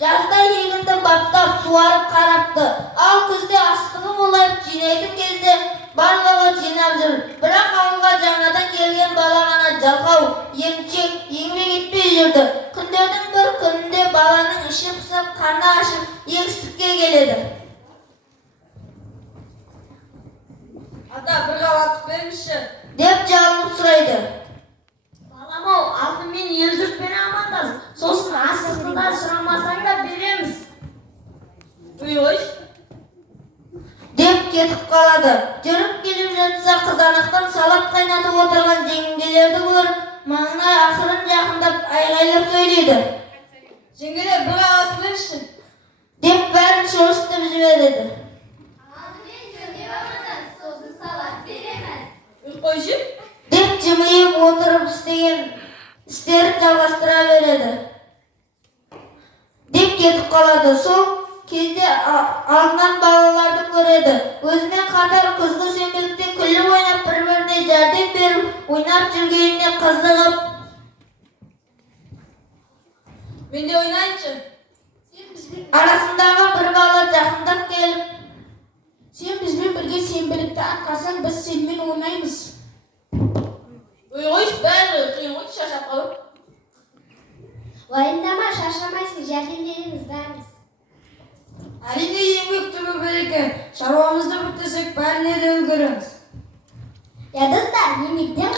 Жазда егінді баптап, суарып қарапты. Ал күзде астығы молайып жинайтын кезде барлығы жинап жүр. Бірақ ауылға жаңадан келген бала ғана жалқау, емшек, еңбек етпей жүрді. Күндердің бір күнінде баланың іші пысып, қарны ашып, егістікке келеді. Ата, бір қабат беріңізші деп жалынып сұрайды. Балам-ау, алдымен ел-жұртпен амандас, сосын астықты да сұрамасаң да береміз. Ой, деп кетіп қалады. Жүріп келіп жатса, қызанақтан салат қайнатып отырған жеңгелерді көріп, маңына ақырын жақындап айғайлап сөйлейді. жеңгелер, бір қабат беріңізші деп бәрін шошытып жібереді. Алдымен жөндеп амандас, сосын салат береміз. Қойшы, деп жымиып отырып істеген істерін жалғастыра береді. деп кетіп қалады. Сол кезде алдынан балаларды көреді. Өзімен қатар күзгі сенбілікте күліп ойнап, бір-біріне жәрдем беріп, ойнап жүргеніне қызығып, мен де ойнайыншы. арасындағы бір бала жақындап келіп, Сен бізбен бірге сенбілікті атқарсаң, біз сенімен ойнаймыз. Ой, бәрі қиын ғой, шаршап қалып. Уайымдама, шаршамайсың, жәрдемдеріңіз бәріміз. Әрине еңбек түбі береке. Шаруамызды бітірсек, бәріне де үлгереміз. Я достар, еңбектен